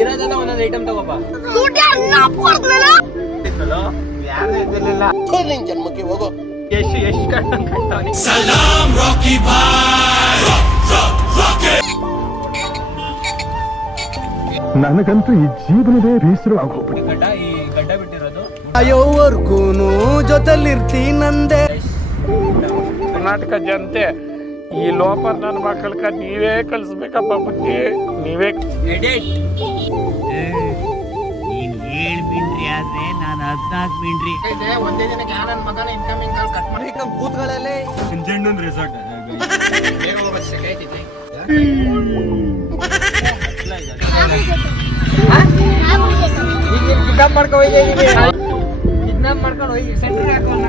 ಇರೋದೆಲ್ಲ ಒಂದೊಂದು ಐಟಮ್ ತಗೋಬಾ. ಜನ್ಮಕ್ಕೆ ಹೋಗೋ ನನಗಂತೂ ಈ ಜೀವನವೇ ಬೇಸರವಾಗಿ ಹೋಗ್ಬಿಟ್ಟು ಗಡ್ಡ ಬಿಟ್ಟಿರೋದು ಅಯೋವರ್ಗೂನು ಜೊತೆಲಿರ್ತೀನಂದೆ. ಕರ್ನಾಟಕ ಜನತೆ ಈ ಲೋಪ ನನ್ನ ಮಕ್ಕಳಕ ನೀವೇ ಕಳಿಸ್ಬೇಕಪ್ಪ ಬುದ್ಧಿ. ನೀವೇ ಹೇಳ್ಬಿಡ್ರಿ ಆದ್ರೆ ನಾನು 14 ಮಿಂಡ್ರಿ. ಒಂದೇ ದಿನಕ್ಕೆ ನನ್ನ ಮಗನ ಇನ್ಕಮಿಂಗ್ ಕಾಲ್ ಕಟ್ ಮಾಡಿ ಬೂತ್ಗಳಲ್ಲಿ ಜೆಂಡನ್ ರೆಸಾರ್ಟ್ ಕಿಡ್ನಾಪ್ ಮಾಡ್ಕೊಂಡು ಹೋಗಿ ಸೆಂಟ್ರಿಗೆ ಹಾಕೋಣ.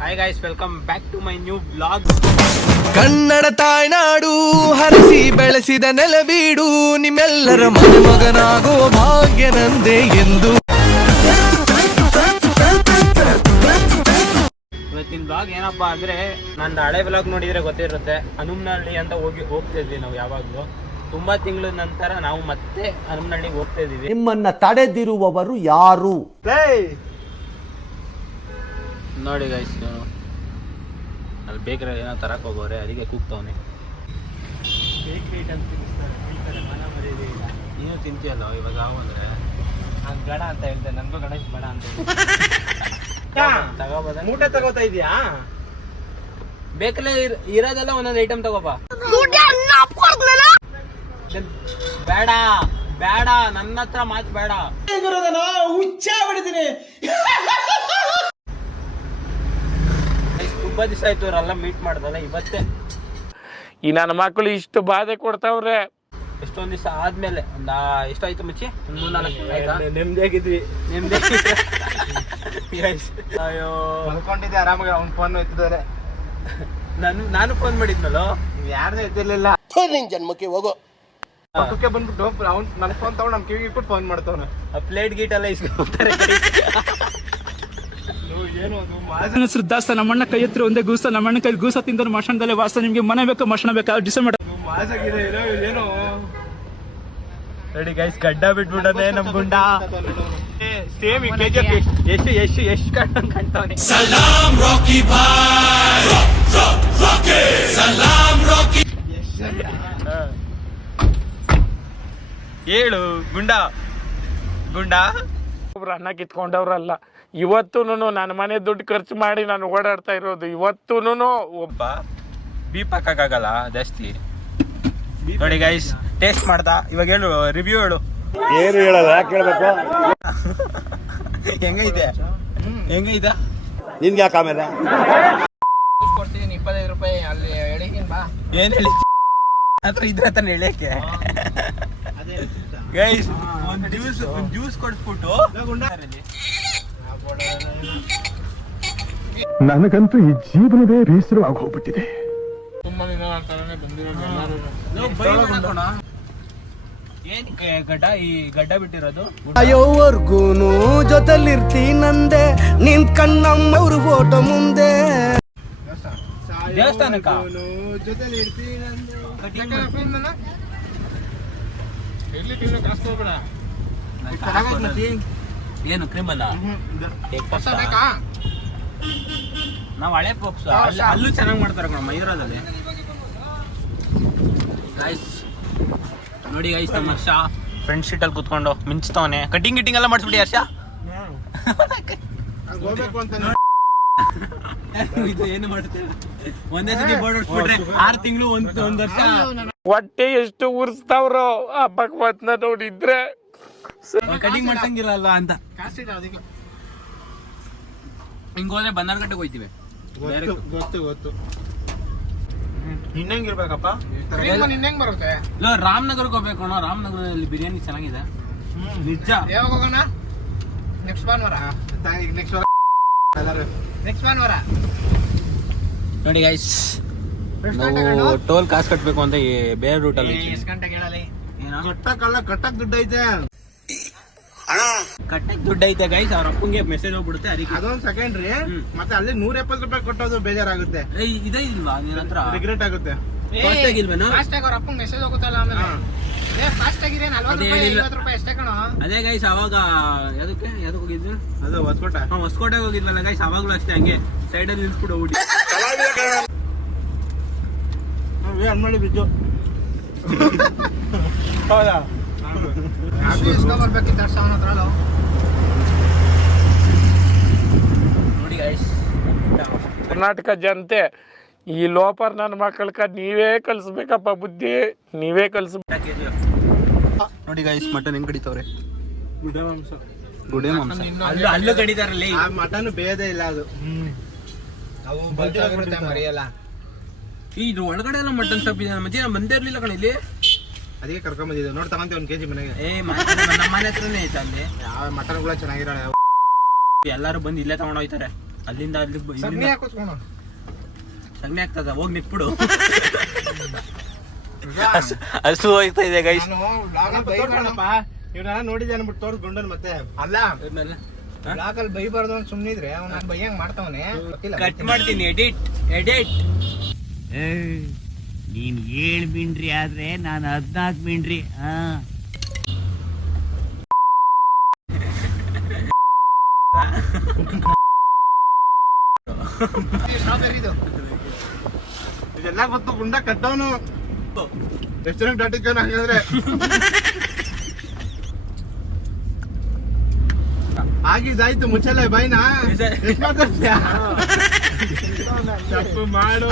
Hi guys, welcome back to my new blog. Kannada ತಾಯ್ನಾಡು ಹರಸಿ ಬೆಳೆಸಿದ ನೆಲಬೀಡು, ನಿಮ್ಮೆಲ್ಲರ ಮನೆ ಮಗನಾಗೋ ಭಾಗ್ಯ ನಂದೆ ಎಂದು. ಇವತ್ತಿನ ಬ್ಲಾಗ್ ಏನಪ್ಪಾ ಅಂದ್ರೆ, ನಂದು ಹಳೆ ಬ್ಲಾಗ್ ನೋಡಿದ್ರೆ ಗೊತ್ತಿರುತ್ತೆ. ಹನುಮನಹಳ್ಳಿ ಅಂತ ಹೋಗ್ತಿದ್ವಿ ನಾವು ಯಾವಾಗ್ಲೂ. ತುಂಬಾ ತಿಂಗಳ ನಂತರ ನಾವು ಮತ್ತೆ ಹನುಮನಹಳ್ಳಿಗೆ ಹೋಗ್ತಾ ಇದೀವಿ. ನಿಮ್ಮನ್ನ ತಡೆದಿರುವವರು ಯಾರು? ನೋಡಿ ಗೈಸ್, ಅಲ್ಲಿ ಬೇಕ್ರಿ ಏನೋ ತರಕ್ ಹೋಗೋರೆ, ಅದಕ್ಕೆ ಕೂಗ್ತವನೆ. ನೀನು ತಿಂತೀಯಲ್ಲ ಇವಾಗ ಅಂದ್ರೆ ಬೇಡ ಅಂತ ಹೇಳ್ದೆ, ನನ್ಗೂ ಗಣೇಶ್ ಬೇಡ ಅಂತ ತಗೋಬೋದ. ಮೂಟೆ ತಗೋತಾ ಇದೀಯಾ? ಬೇಕಲ್ಲೇ ಇರೋದೆಲ್ಲ ಒಂದೊಂದು ಐಟಮ್ ತಗೋಬಾ. ಬೇಡ ಬೇಡ, ನನ್ನ ಹತ್ರ ಮಾತು ಬೇಡ. ಹುಚ್ಚ ಬಿಡ್ತೀನಿ. ತುಂಬಾ ದಿವಸ ಆಯ್ತು ಅವರೆಲ್ಲ ಮೀಟ್ ಮಾಡ್ದಲ್ಲ, ಇವತ್ತೇ. ಈ ನನ್ನ ಮಕ್ಕಳು ಇಷ್ಟು ಬಾಧೆ ಕೊಡ್ತಾವ್ರೆ. ಎಷ್ಟೊಂದ್ ದಿವಸ ಆದ್ಮೇಲೆ ಎಷ್ಟಾಯ್ತು ಮುಚ್ಚಿ? 3-4 ಆಯ್ತಾ? ನೆಮ್ಮದಿಯಾಗಿದ್ವಿ. ಅಯ್ಯೋ ಅನ್ಕೊಂಡಿದ್ದೆ ಆರಾಮಾಗಿ. ಅವ್ನ ಫೋನ್ ಎತ್ತಿದ್ದಾರೆ, ನಾನು ಫೋನ್ ಮಾಡಿದ್ನಲ್ಲೋ, ಯಾರ್ದು ಎತ್ತಿರ್ಲಿಲ್ಲ. ನಿನ್ ಜನ್ಮಕ್ಕೆ ಹೋಗೋ. ಪಕ್ಕಕ್ಕೆ ಬಂದ್ಬಿಟ್ಟು ಅವ್ನು ನನ್ನ ಫೋನ್ ತಗೊಂಡು ನಮ್ ಕಿವಿಗೆ ಇಟ್ಬಿಟ್ಟು ಫೋನ್ ಮಾಡ್ತಾವನು. ಪ್ಲೇಟ್ ಗೀಟ್ ಎಲ್ಲ ಇಸ್ಕೊಂತಾರೆ. ದಾಸ್ತ ನಮ್ಮಣ್ಣ ಕೈ ಹತ್ರ ಒಂದೇ ಗೂಸ, ನಮ್ಮಣ್ಣ ಕೈ ಗೂಸ ತಿಂದ ಮಶಣದಲ್ಲೇ ವಾಸ. ನಿಮ್ಗೆ ಮನೆ ಬೇಕು ಮಶಣ ಬೇಕಾ ಡಿಸೈಡ್ ಮಾಡ. ಏನೋ ನೋಡಿ ಗೈಸ್, ಗಡ್ಡ ಬಿಟ್ಬಿಡೋದೆ ನಮ್ ಗುಂಡ. ಸೇಮ್ ಎಷ್ಟು ಕಾಣ್ತಾವನೆ. ಹೇಳು ಗುಂಡ ಗುಂಡ. ಒಬ್ರು ಅನ್ನ ಕಿತ್ಕೊಂಡವ್ರಲ್ಲ. ಇವತ್ತೂನು ನನ್ನ ಮನೆ ದುಡ್ಡು ಖರ್ಚು ಮಾಡಿ ನಾನು ಓಡಾಡ್ತಾ ಇರೋದು. ಇವತ್ತೂನು ಒಬ್ಬ ಬೀಪಾಕಾಗಲ್ಲ ಜಾಸ್ತಿ. ನೋಡಿ ಗೈಸ್, ಟೇಸ್ಟ್ ಮಾಡ್ದ. ಇವಾಗ ಹೇಳು, ರಿವ್ಯೂ ಹೇಳು. ಏನು ಹೇಳಲ್ಲ, ಯಾಕೆ ಹೇಳ್ಬೇಕು? ಹೆಂಗೈತೆ ಹೆಂಗೈತೆ ನಿನ್ಗೆ ಯಾಕೆ ಆಮೇಲೆ ಕೊಡ್ತೀನಿ 25 ರೂಪಾಯಿ. ಅಲ್ಲಿ ಹೇಳಿದ್ದೀನಿ ಬಾ. ಏನ್ ಹೇಳಿ ಹತ್ರ ಇದ್ರೆ ತಾನೆ ಹೇಳಿಕೆ. ಗೈಸ್, ಒಂದು ಜ್ಯೂಸ್ ಕೊಡ್ಸ್ಬಿಟ್ಟು ನನಗಂತೂ ಈ ಜೀವನವೇ ಬೇಸರವಾಗಿ ಹೋಗ್ಬಿಟ್ಟಿದೆ. ಏನ್ ಗಡ್ಡ ಬಿಟ್ಟಿರೋದು? ಅಯೋವರ್ಗೂನು ಜೊತೆಲಿರ್ತೀನಂದೆ, ನಿನ್ ಕಣ್ಣಮ್ಮವ್ರು ಫೋಟೋ ಮುಂದೆ. ದೇವಸ್ಥಾನಕ್ಕ ಏನು ಕ್ರೀಮ್ ಅಲ್ಲ, ನಾವು ಹಳೆ ಪೋಪ್ಸ್ ಅಲ್ಲೂ ಚೆನ್ನಾಗಿ ಮಾಡ್ತಾರೆ ಕಣ ಮಯೂರದಲ್ಲಿ. ಗೈಸ್ ನೋಡಿ ಗೈಸ್, ನಮ್ಮ ಹರ್ಷ ಫ್ರೆಂಡ್ ಸೀಟ್ ಅಲ್ಲಿ ಕುತ್ಕೊಂಡು ಮಿಂಚ್ತವನೆ. ಕಟಿಂಗ್ ಗಿಟ್ಟಿಂಗ್ ಎಲ್ಲ ಮಾಡಿಸ್ಬಿಡಿ ಹರ್ಷ. ಇದು ಏನು ಮಾಡ್ತೇವೆ, ಒಂದೇ ಸತಿ ಬೋರ್ಡ್ ಹೊಡ್ಸ್ಬಿಟ್ರೆ 6 ತಿಂಗಳು ಒಂದ್ ವರ್ಷ. ಹೊಟ್ಟೆ ಎಷ್ಟು ಉರ್ಸ್ತಾವ್ರೋ ಆ ಭಗವತ್ನ ನೋಡಿದ್ರೆ. ಕಟಿಂಗ್ ಮಾಡ್ಸಂಗಿಲ್ಲ ಅಲ್ವಾ ಅಂತ. ಹಿಂಗ್ ಹೋದ್ರೆ ಬನ್ನಾರ್ಘಟ್ಟಕ್ಕೆ ಹೋಯ್ತಿವಿ. ಗೊತ್ತು ನಿನ್ನಂಗಿರ್ಬೇಕಪ್ಪ. ನಿನ್ನಂಗ್ ಬರುತ್ತೆ. ರಾಮನಗರಕ್ಕೆ ಹೋಗ್ಬೇಕು ಅಣ್ಣ. ರಾಮನಗರದಲ್ಲಿ ಬಿರಿಯಾನಿ ಚೆನ್ನಾಗಿದೆ ನಿಜ. ಯಾವಾಗ ಹೋಗೋಣ? ನೆಕ್ಸ್ಟ್ ಭಾನುವಾರ. ನೆಕ್ಸ್ಟ್ ಭಾನುವಾರ ನೋಡಿ ಗೈಸ್, ನಾವು ಟೋಲ್ ಕಾಸು ಕಟ್ಬೇಕು ಅಂತ ಬೇರೆ ರೂಟಲ್ಲಿ. ಎಷ್ಟು ಗಂಟೆಗೆ ಹೇಳಲಿ? ಕಟ್ಟಕ್ ದುಡ್ಡು ಐತೆ, ಕಟ್ಟಕ್ಕೆ ದುಡ್ಡು ಐತೆ ಗೈಸ್. ಅವ್ರ ಅಪ್ಪಂಗೆ ಮೆಸೇಜ್ ಹೋಗ್ಬಿಡುತ್ತೆ, ಅದಕ್ಕೆ ಅದೊಂದು ಸೆಕೆಂಡ್ರಿ. ಮತ್ತೆ ಅಲ್ಲಿ 170 ರೂಪಾಯಿ ಕೊಟ್ಟೋದು ಬೇಜಾರಾಗುತ್ತೆ. ಇದೇ ಇಲ್ವಾ ನಿನ್ನ ಹತ್ರ? ರಿಗ್ರೆಟ್ ಆಗುತ್ತೆ. ಆಗಿಲ್ವೇನೋ? ಅವ್ರ ಅಪ್ಪಂಗೆ ಮೆಸೇಜ್ ಹೋಗುತ್ತಲ್ಲ ಆಮೇಲೆ. ಎಷ್ಟಾಗಿದೆ 40 ರೂಪಾಯಿ 50 ರೂಪಾಯಿ ಅಷ್ಟೇ ಕಣೋ. ಅದೇ ಗೈಸ್ ಅವಾಗ ಯಾವ್ದಕ್ಕೆ ಹೋಗಿದ್ವಿ? ಅದು ಹೊಸಕೋಟೆ. ಹೊಸಕೋಟೆಗೆ ಹೋಗಿದ್ವಲ್ಲ ಗೈಸ್, ಅವಾಗ್ಲೂ ಅಷ್ಟೇ ಹಂಗೆ ಸೈಡಲ್ಲಿ ನಿಲ್ಸ್ಬಿಟ್ಟು ಹೋಗ್ಬಿಟ್ಟು ಮಾಡಿ ಬಿದ್ದು. ಹೌದಾ? ಬರ್ಬೇಕಿತ್ತು ಅಷ್ಟು ಅವನ ಹತ್ರ. ನೋಡಿ ಗೈಸ್, ಕರ್ನಾಟಕ ಜನತೆ ಈ ಲೋಪರ್ ನನ್ನ ಮಕ್ಕಳಕ ನೀವೇ ಕಲಿಸ್ಬೇಕಪ್ಪ, ಬುದ್ಧಿ ನೀವೇ ಕಲಿಸ್ಬೇಕು. ನೋಡಿ ಗೈಸ್ ಮಟನ್ ಹೆಂಗ್ ಕಡಿತವ್ರೆ. ಗುಡೆ ಮಾಂಸ. ಅಲ್ಲೂ ಕಡಿತಾರಲ್ಲಿ. ಆ ಮಟನ್ ಬೇಯದೇ ಇಲ್ಲ ಅದು. ಅವು ಬಲ್ತಾಗಿರುತ್ತೆ ಮರಿಯಲ್ಲ. ಇದು ಒಳಗಡೆ ಎಲ್ಲ ಮಟನ್ ಶಾಪ್ ಇದೆ ಮಧ್ಯೆ, ನಾನು ಬಂದೇ ಇರ್ಲಿಲ್ಲ ಕಣ ಇಲ್ಲಿ. ಅದಕ್ಕೆ ಕರ್ಕೊಂಡ್ ಬಂದಿದ್ದೆ. ನೋಡಿ ತಗೊಂತೀವಿ 1 kg ಮನೆಗೆ. ನಮ್ಮ ಮನೆ ಹತ್ರನೇ ಐತೆ ಅಲ್ಲಿ. ಯಾವ ಮಟನ್ಗಳ ಚೆನ್ನಾಗಿರೋ ಎಲ್ಲಾರು ಬಂದು ಇಲ್ಲೇ ತಗೊಂಡ್ ಹೋಯ್ತಾರೆ. ಅಲ್ಲಿಂದ ಸಗಣಿ ಹಾಕಿಸ್ಕೊಣ. ಸಗಣಿ ಆಗ್ತದ, ಹೋಗಿ ನಿಟ್ಬಿಡು. ಹಸು ಹೋಯ್ತಾ ಇದೆ ಗೈಸ್. ಇವ್ನ ನೋಡಿದ್ದೆ ಅನ್ಬಿಟ್ಟು ತೋರ್ಸ್ ಗುಂಡನ್ ಮತ್ತೆ. ಅಲ್ಲ ಬ್ಲಾಕಲ್ಲಿ ಬೈಬಾರ್ದು ಅಂತ ಸುಮ್ಮನಿದ್ರೆ ಅವ್ನು ಬೈಯಂಗ್ ಮಾಡ್ತಾವನೆ. ಕಟ್ ಮಾಡ್ತೀನಿ, ಎಡಿಟ್. ನೀನ್ 7 ಮಿಂಡ್ರಿ ಆದ್ರೆ ನಾನು 14 ಮಿಂಡ್ರಿ. ಇದೆಲ್ಲ ಗೊತ್ತು, ಗುಂಡ ಕಟ್ಟವನು. ಎಷ್ಟು ಜನ ದಾಟಿದ್ದಾನ ಹಂಗಂದ್ರೆ. ಆಗಿದ್ದಾಯ್ತು, ಮುಚ್ಚಲ್ಲ ಬಾಯ್ನ. ಎಷ್ಟು ಮಾತಾಡ್ತೀಯ? ತಪ್ಪು ಮಾಡು.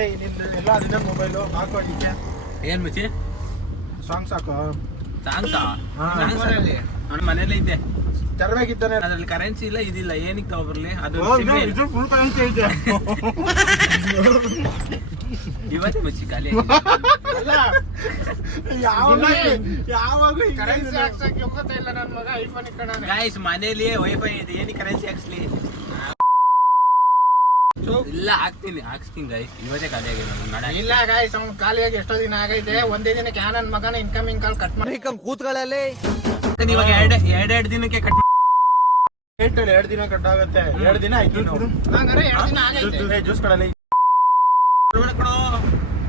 ಏಯ್ ನಿಂದು ಎಲ್ಲ ಅದಿನ ಮೊಬೈಲು ಹಾಕೊಂಡಿದ್ದೆ. ಏನ್ ಮುಚ್ಚಿ ಸಾಂಗ್ಸ್ ಹಾಕೋ. ಸಾಂಗ್ಸಾ? ಅವ್ನ ಮನೇಲಿ ಐತೆ. ತರಬೇಕಿದ್ದಾನೆ. ಅದ್ರಲ್ಲಿ ಕರೆನ್ಸಿ ಇಲ್ಲ, ಇದಿಲ್ಲ, ಏನಕ್ಕೆ ತಗೊಬರ್ಲಿ? ಅದು ಇದು ಫುಲ್ ಕರೆನ್ಸಿ ಐತೆ. ಇವತ್ತೇ ಮುಚ್ಚಿ ಖಾಲಿ. ಯಾವಾಗ ಕರೆನ್ಸಿ ಹಾಕ್ಸಕ್ಕೆ ಹೋಗ್ತಾ ಇಲ್ಲ ನನ್ನ ಮಗ. ಐಫೋನ್ ಇಟ್ಕೊಂಡಾನೆ. ಗೈಸ್ ಮನೇಲಿ ವೈಫೈ ಇದೆ, ಏನಕ್ಕೆ ಕರೆನ್ಸಿ ಹಾಕ್ಸ್ಲಿ? ಇಲ್ಲ ಹಾಕ್ಸ್ತೀನಿ ಗೈಸ್, ಇವತ್ತೇ ಖಾಲಿ ಆಗಿದೆ ನಾಳೆ. ಇಲ್ಲ ಗಾಯ್ಸ್, ಅವ್ನು ಖಾಲಿಯಾಗಿ ಎಷ್ಟೋ ದಿನ ಆಗೈತೆ. ಒಂದೇ ದಿನಕ್ಕೆ ನನ್ನ ಮಗನ ಇನ್ಕಮಿಂಗ್ ಕಾಲ್ ಕಟ್ ಮಾಡಿ ಕೂತ್ಗಳಲ್ಲಿ ಇವಾಗ ಎರಡೆರಡು ದಿನಕ್ಕೆ ಕಟ್ 2 ದಿನ ಕಟ್ಟಾಗತ್ತೆ. 2 ದಿನ ಆಯ್ತು. ಹಂಗಾರೆ 2 ದಿನ ಆಗೈತೆ. ಜ್ಯೂಸ್ ಕಡಲಿ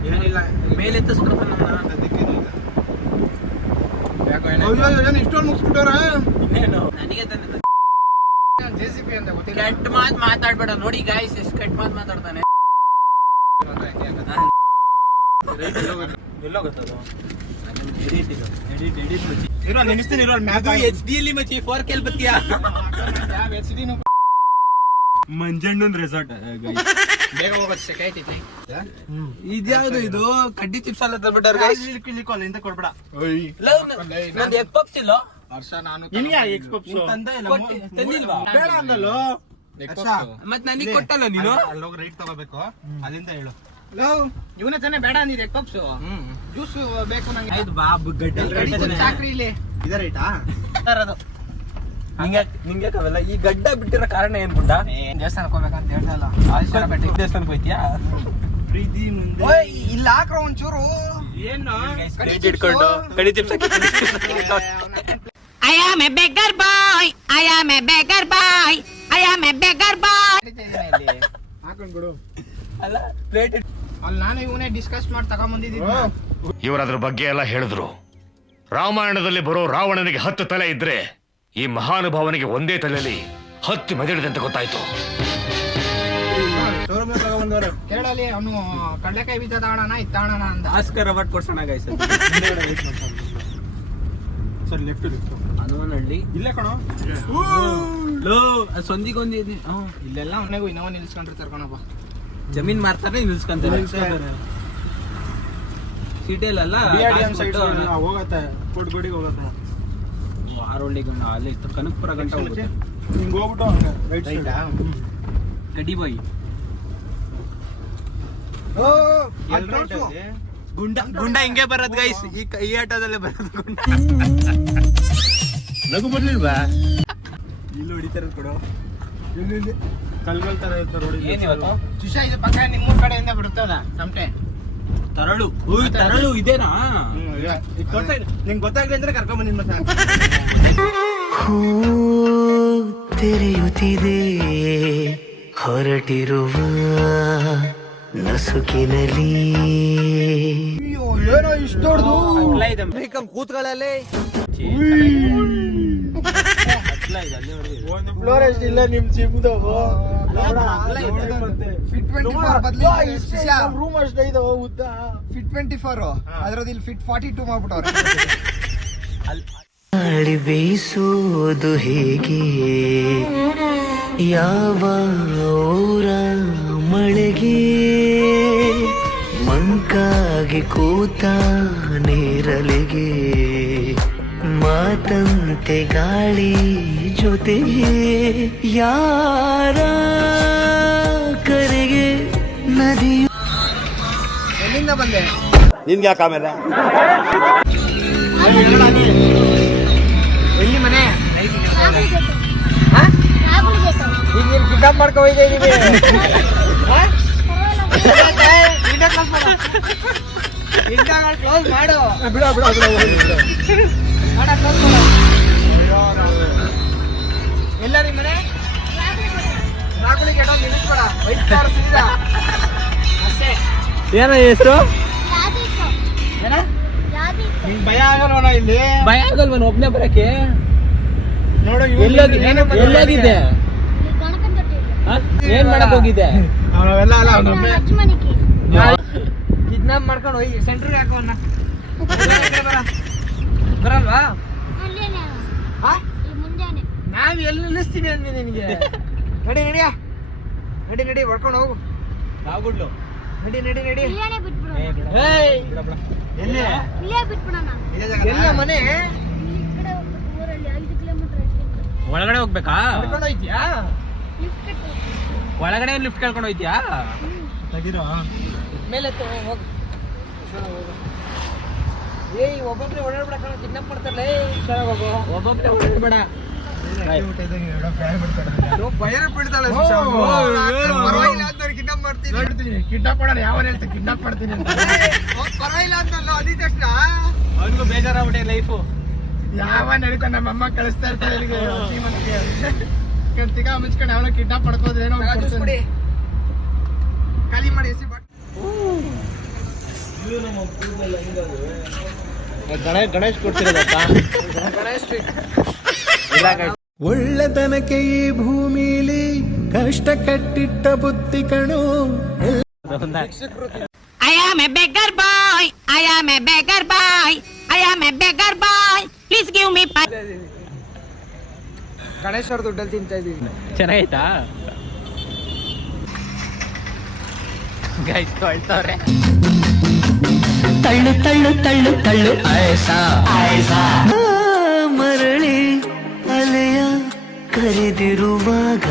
ಏನಿಲ್ಲ, ಮೇಲೆ ಎತ್ತಿಸ್ಬಿಡ್ತಾನೆ ಇಷ್ಟೊಂದು ಮುಗಿಸ್ಬಿಟ್ಟವ್ರ. ಇನ್ನೇನು ನನಗೆ ತಾನೆ JCB ಅಂತ ಗೊತ್ತಿಲ್ಲ. ಕೆಟ್ಟ ಮಾತು ಮಾತಾಡ್ಬೇಡ. ನೋಡಿ ಗಾಯ್ಸ್ ಎಷ್ಟು ಕೆಟ್ಟ ಮಾತು ಮಾತಾಡ್ತಾನೆ. ಎಲ್ಲೋ ಗೊತ್ತದು. ಎಡಿಟ್ ಮಚ್ಚಿ. ಇರೋ ನೆನೆಸ್ತೀನಿ. ಇರೋ ಅದು HD ಅಲ್ಲಿ ಮಚ್ಚಿ 4K ಅಲ್ಲಿ ಬತ್ತೀಯಾ? ಯಾವ HD ನು ಮಂಜಣ್ಣನ್ ರೆಸಾರ್ಟ್ ಬೇಗ ಹೋಗೋದು ಸೆಕೈತೈತೆ. ಇದ್ಯಾವುದು ಇದು? ಕಡ್ಡಿ ಚಿಪ್ಸ್ ಅಲ್ಲ ತಂದ್ಬಿಟ್ಟಾರ ಗೈಸ್. ಇಲ್ಲಿಕೋ ಅಲ್ಲಿಂದ ಕೊಡ್ಬೇಡ. ನಂದು ಎಗ್ ಪಪ್ಸ್ ಇಲ್ಲ. ವರ್ಷ ನಾನು ಇನ್ಯಾ ಎಗ್ ಪಪ್ಸ್ ತಂದಿಲ್ವಾ? ಬೇಡ ಅಂದಲ್ಲೋ. ಮತ್ ನನಗೆ ಕೊಟ್ಟಲ್ಲ ನೀನು. ಅಲ್ಲೋಗಿ ರೈಟ್ ತಗೋಬೇಕು, ಅಲ್ಲಿಂದ ಹೇಳು. ಇವನೇ ತಾನೇ ಬೇಡ ಅಂದಿದೆ ಎಗ್ ಪಪ್ಸ್. ಜ್ಯೂಸ್ ಬೇಕು ನಂಗೆ. ಆಯ್ತು ಬಾಬು ಗಡ್ಡೆ ಸಾಕ್ರಿ ಇಲ್ಲಿ. ಇದ ರೈಟಾ? ನಿಂಗೆ ಅವೆಲ್ಲ ಈ ಗಡ್ಡ ಬಿಟ್ಟಿರೋ ಕಾರಣ ಏನ್ ಗುಡ್ಡ? ದೇವಸ್ಥಾನಕ್ಕೆ ಹೋಗ್ಬೇಕಂತ ಹೇಳ್ದಲ್ಲ. ದೇವಸ್ಥಾನಕ್ಕೆ ಹೋಯ್ತಿಯಾ? ಪ್ರೀತಿ ಮುಂದೆ ಓಯ್ ಇಲ್ಲಿ ಹಾಕ್ರ ಒಂಚೂರು. ಏನು ಇಟ್ಕೊಂಡು ಕಡಿ chips I am a beggar boy. I am a beggar boy. I am a beggar boy. ಹಾಕೊಂಡ್ ಬಿಡು. ಅಲ್ಲ ಪ್ಲೇಟ್ ಅಲ್ಲಿ ನಾನು ಇವನೇ ಡಿಸ್ಕಸ್ ಮಾಡಿ ತಗೊಂಬಂದಿದ್ದೀನಿ. ಇವರದ್ರ ಬಗ್ಗೆ ಎಲ್ಲ ಹೇಳಿದ್ರು. ರಾಮಾಯಣದಲ್ಲಿ ಬರೋ ರಾವಣನಿಗೆ 10 ತಲೆ ಇದ್ರೆ ಈ ಮಹಾನುಭಾವನಿಗೆ ಒಂದೇ ತಲೆಯಲ್ಲಿ 10 ಮೆದುಳಿದೆ ಅಂತ ಗೊತ್ತಾಯ್ತು. ಕೇಳಲಿ ಅವನು ಕಡ್ಲೆಕಾಯಿ ಬೀಜ ತಗೋಣ ಇತ್ತು ತಗೋಣ ಅಂದ. ಆಸ್ಕರ್ ಅವಾರ್ಡ್ ಕೊಡ್ಸೋಣ ಗೈಸ್. ಸರ್ ಲೆಫ್ಟ್ ಹನುಮನಹಳ್ಳಿ ಇಲ್ಲೇ ಕಣೋ. ಸೊಂದಿಗೊಂದು ಇಲ್ಲೆಲ್ಲ ಅವನಿಗೂ ಇನ್ನೂ ನಿಲ್ಸ್ಕೊಂಡಿರ್ತಾರೆ ಕಣಪ್ಪ. ಜಮೀನ್ ಮಾರ್ತಾರೆ ನಿಲ್ಸ್ಕೊಂತಾರೆ. ಸಿಟಿಯಲ್ಲ ಹೋಗತ್ತೆ, ಫುಡ್ಗೋಡಿಗೆ ಹೋಗತ್ತೆ. ಆರೋಳ್ಳಿಗೆ ಅಲ್ಲಿ ಕನಕಪುರ ಗಂಟ ಹೋಗುತ್ತೆ. ಹಿಂಗ್ ಹೋಗ್ಬಿಟ್ಟು ರೈಟ್ ಸೈಡ್ ಗಡಿ ಬಾಯಿ ಗುಂಡ ಹಿಂಗೆ ಬರೋದು ಗೈಸ್. ಈ ಆಟೋದಲ್ಲೇ ಬರೋದು ಗುಂಡ. ನಗು ಬರ್ಲಿಲ್ವಾ? ಇಲ್ಲಿ ಹೊಡಿತಾರೆ ಕೊಡು. ಕಲ್ಗಲ್ ತರ ಇರ್ತಾರೆ ನೋಡಿ. ಏನಿವತ್ತು ಸುಶಾ ಇದು ಪಕ್ಕ ನಿಮ್ಮೂರ್ ಕಡೆಯಿಂದ ಬಿಡುತ್ತಲ್ಲ ತಮಟೆ ತರಳು. ತರಳು ಇದೇನಾ? ನಿಂಗೆ ಗೊತ್ತಾಗ್ಲಿ ಅಂದ್ರೆ ಕರ್ಕೊಂಡ್ ಬಂದಿದ್ ಮತ್ತೆ. ತೆರೆಯುತ್ತಿದೆ ಹೊರಟಿರುವ ನಸುಕಿನಲ್ಲಿ. ಅಯ್ಯೋ ಅಗ್ಲ ಇದೆ ಕೂತ್ಗಳಲ್ಲಿ ಅಗ್ಲ ಇದೆ ಅಲ್ಲಿವರೆಗೂ ಇದೆ. ಫ್ಲೋರ್ ಎಷ್ಟಿಲ್ಲ ನಿಮ್ ಜಿಮ್ದು ಫಿಟ್ 24 ರೂಮ್ ಅಷ್ಟೇ ಇದೆ ಉದ್ದ ಫಿಟ್ 24 ಅದ್ರದ್ದು ಇಲ್ಲಿ ಫಿಟ್ 42 ಮಾಡ್ಬಿಟ್ಟವ್ರೆ. ಗಾಳಿ ಬೀಸುವುದು ಹೇಗೆ ಯಾವ ಊರ ಮಳೆಗೆ ಮಂಕಾಗಿ ಕೂತ ನೇರಲೆಗೆ ಮಾತಂತೆ ಗಾಳಿ ಜೊತೆಗೆ ಯಾರ ಕರೆಗೆ ನದಿಯು ಎಲ್ಲಿಂದ ಬಂದೆ? ನಿನ್ಗೆ ಯಾಕೆ ಆಮೇಲೆ ಎಲ್ಲಿ ಮನೆ? ಈಗ ನೀನ್ ಕಿಡ್ನಾಪ್ ಮಾಡ್ಕೊ ಹೋಯ್ತಾ ಇದೀವಿ. ಕ್ಲೋಸ್ ಮಾಡು. ಎಲ್ಲ ನಿಮ್ ಮನೆ ರಾಗುಲಿ ಕೆಟ್ಟ ನಿಲ್ಲಿಸ್ಬೇಡ. ಅಷ್ಟೇ. ಏನೋ ಹೆಸರು? ನಿಂಗ್ ಭಯ ಆಗಲ್ವನ ಇಲ್ಲಿ? ಭಯ ಆಗಲ್ವನ್ ಒಬ್ನೇ ಬರಕ್ಕೆ? ನೋಡು ಎಲ್ಲೋಗಿದ್ದೆ? ಏನ್ ಮಾಡಕ್ ಹೋಗಿದ್ದೆ? ನಾವೆಲ್ಲ ಅಲ್ಲ ಕಿಡ್ನಾಪ್ ಮಾಡ್ಕೊಂಡು ಹೋಗಿ ಸೆಂಟ್ರಿಗೆ ಹಾಕೋಣ. ಬರಲ್ವಾ? ನಾವ್ ಎಲ್ಲಿ ನಿಲ್ಲಿಸ್ತೀವಿ ಅಂದ್ವಿ ನಿನ್ಗೆ. ನಡಿ ನಡಿಯ ನಡಿ ಹೊಡ್ಕೊಂಡು ಹೋಗು. ನಡಿ ಎಲ್ಲಿ ಎಲ್ಲ ಮನೆ ಒಳಗಡೆ ಹೋಗ್ಬೇಕಾ? ಕರ್ಕೊಂಡು ಹೋಯ್ತಿಯಾ? ಒಳಗಡೆ ಲಿಫ್ಟ್ ಕೇಳ್ಕೊಂಡು ಹೋಯ್ತಿಯಾ? ತೆಗಿರೋ ಮೇಲೆ ಹೋಗು. ಏಯ್ ಒಬ್ಬೊಬ್ರೆ ಓಡಾಡ್ಬೇಡ, ಕಿಡ್ನಾಪ್ ಮಾಡ್ತಾರಲ್ಲ. ಒಬ್ಬೊಬ್ಬನೇ ಓಡಾಡ್ಬೇಡ. ಭಯ ಬಿಡ್ತಾಳೆ. ಪರವಾಗಿಲ್ಲ ಅಂತ ಕಿಡ್ನಾಪ್ ಮಾಡ್ತೀನಿ. ಕಿಡ್ನಾಪ್ ಮಾಡೋಣ ಯಾವನ್ ಹೇಳ್ತೀನಿ ಕಿಡ್ನಾಪ್ ಮಾಡ್ತೀನಿ ಅಂತ. ಪರವಾಗಿಲ್ಲ ಅಂತಲ್ಲ ಅದೇ ತಕ್ಷಣ ಅವನಿಗೂ ಬೇಜಾರಾಗ್ಬಿಟ್ಟೆ ಲೈಫು. ಯಾವ ನಡೀತಾನೆ ನಮ್ಮ ಅಮ್ಮ ಕಳಿಸ್ತಾ ಇರ್ತಾರೆ ಇಲ್ಲಿಗೆ ತಿಗ ಮುಚ್ಕೊಂಡು ಅವನ ಕಿಡ್ನಾಪ್ ಮಾಡ್ಕೋದ್ರೆ ಏನೋ ಖಾಲಿ ಮಾಡಿ ಎಸಿ ಗಣೇಶ್ ಕೊಡ್ತಿರೋದಪ್ಪ. ಒಳ್ಳೆತನಕ್ಕೆ ಈ ಭೂಮಿಲಿ ಕಷ್ಟ ಕಟ್ಟಿಟ್ಟ ಬುತ್ತಿ ಕಣು. I am a beggar boy. I am a beggar boy. I am a beggar boy. Please give me Ganesh ಅವ್ರ ದುಡ್ಡಲ್ಲಿ ತಿಂತಾ ಇದೀವಿ. ಚೆನ್ನಾಗೈತಾ? ಗೈಸ್ ತೊಳ್ತವ್ರೆ. ತಳ್ಳು ತಳ್ಳು ತಳ್ಳು ತಳ್ಳು ಐಸಾ ಮರಳಿ ಅಲೆಯ ಕರೆದಿರುವಾಗ